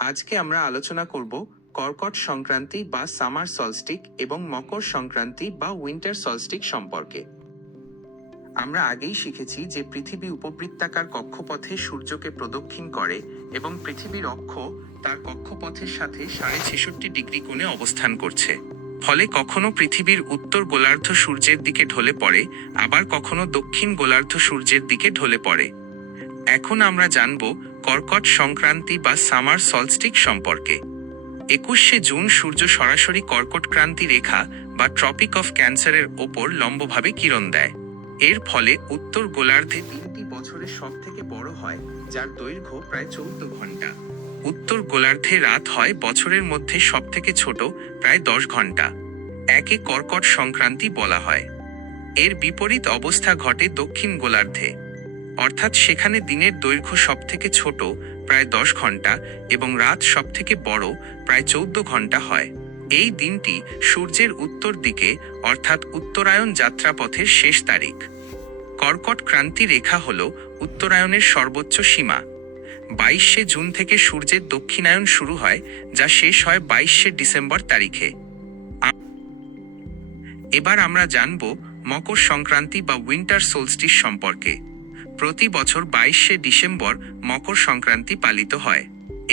আজকে আমরা আলোচনা করব কর্কট সংক্রান্তি বা সামার সলস্টিক এবং মকর সংক্রান্তি বা উইন্টার সলস্টিক সম্পর্কে। আমরা আগেই শিখেছি যে পৃথিবী উপবৃত্তাকার কক্ষপথে সূর্যকে প্রদক্ষিণ করে এবং পৃথিবীর অক্ষ তার কক্ষপথের সাথে 66.5 কোণে অবস্থান করছে। ফলে কখনো পৃথিবীর উত্তর গোলার্ধ সূর্যের দিকে ঢলে পড়ে, আবার কখনো দক্ষিণ গোলার্ধ সূর্যের দিকে ঢলে পড়ে। এখন আমরা জানব কর্কট সংক্রান্তি বা সামার সলস্টিক সম্পর্কে। 21শে জুন সূর্য সরাসরি কর্কট ক্রান্তি রেখা বা ট্রপিক অফ ক্যান্সারের ওপর লম্বভাবে কিরণ দেয়। এর ফলে উত্তর গোলার্ধে দিনটি বছরের সব থেকে বড় হয়, যার দৈর্ঘ্য প্রায় 14 ঘন্টা। উত্তর গোলার্ধে রাত হয় বছরের মধ্যে সব থেকে ছোট, প্রায় 10 ঘন্টা। একে কর্কট সংক্রান্তি বলা হয়। এর বিপরীত অবস্থা ঘটে দক্ষিণ গোলার্ধে, অর্থাৎ সেখানে দিনের দৈর্ঘ্য সব থেকে ছোট, প্রায় 10 ঘন্টা, এবং রাত সব থেকে বড়, প্রায় 14 ঘন্টা হয়। এই দিনটি সূর্যের উত্তর দিকে, অর্থাৎ উত্তরায়ণ যাত্রাপথের শেষ তারিখ। কর্কট ক্রান্তি রেখা হল উত্তরায়ণের সর্বোচ্চ সীমা। 22শে জুন থেকে সূর্যের দক্ষিণায়ন শুরু হয়, যা শেষ হয় 22শে ডিসেম্বর তারিখে। এবার আমরা জানব মকর সংক্রান্তি বা উইন্টার সোলস্টিস সম্পর্কে। প্রতি বছর 22শে ডিসেম্বর মকর সংক্রান্তি পালিত হয়।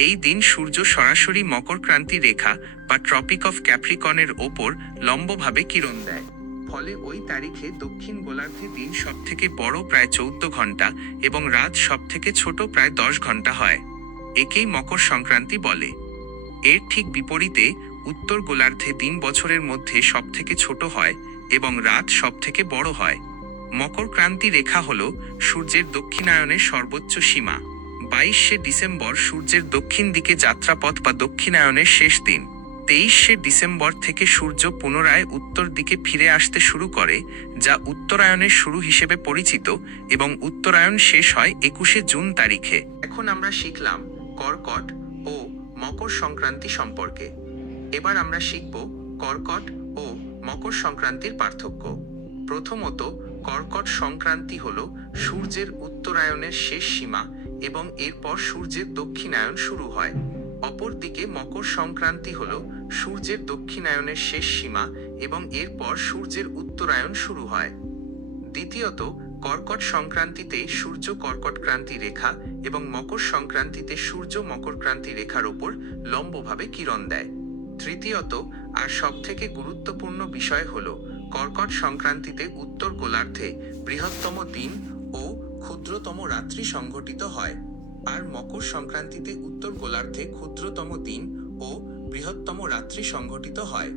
এই দিন সূর্য সরাসরি মকর ক্রান্তি রেখা বা ট্রপিক অফ ক্যাপ্রিকনের ওপর লম্বভাবে কিরণ দেয়। ফলে ওই তারিখে দক্ষিণ গোলার্ধে দিন সব থেকে বড়, প্রায় 14 ঘন্টা, এবং রাত সব থেকে ছোট, প্রায় 10 ঘন্টা হয়। একেই মকর সংক্রান্তি বলে। এর ঠিক বিপরীতে উত্তর গোলার্ধে দিন বছরের মধ্যে সব থেকে ছোট হয় এবং রাত সব থেকে বড় হয়। মকর ক্রান্তি রেখা হল সূর্যের দক্ষিণায়নের সর্বোচ্চ সীমা। 22শে ডিসেম্বর সূর্যের দক্ষিণ দিকে যাত্রাপথ বা দক্ষিণায়নের শেষ দিন। 23শে ডিসেম্বর থেকে সূর্য পুনরায় উত্তর দিকে ফিরে আসতে শুরু করে, যা উত্তরায়ণের শুরু হিসেবে পরিচিত, এবং উত্তরায়ণ শেষ হয় 21শে জুন তারিখে। এখন আমরা শিখলাম কর্কট ও মকর সংক্রান্তি সম্পর্কে। এবার আমরা শিখব কর্কট ও মকর সংক্রান্তির পার্থক্য। প্রথমত, কর্কট সংক্রান্তি হল সূর্যের উত্তরায়ণের শেষ সীমা এবং এরপর সূর্যের দক্ষিণায়ন শুরু হয়। অপরদিকে মকর সংক্রান্তি হল সূর্যের দক্ষিণায়নের শেষ সীমা এবং এরপর সূর্যের উত্তরায়ণ শুরু হয়। দ্বিতীয়ত, কর্কট সংক্রান্তিতে সূর্য কর্কট ক্রান্তি রেখা এবং মকর সংক্রান্তিতে সূর্য মকর ক্রান্তি রেখার ওপর লম্বভাবে কিরণ দেয়। তৃতীয়ত, আর সবথেকে গুরুত্বপূর্ণ বিষয় হল কর্কট সংক্রান্তিতে উত্তর গোলার্ধে বৃহত্তম দিন ও ক্ষুদ্রতম রাত্রি সংঘটিত হয়, আর মকর সংক্রান্তিতে উত্তর গোলার্ধে ক্ষুদ্রতম দিন ও বৃহত্তম রাত্রি সংঘটিত হয়।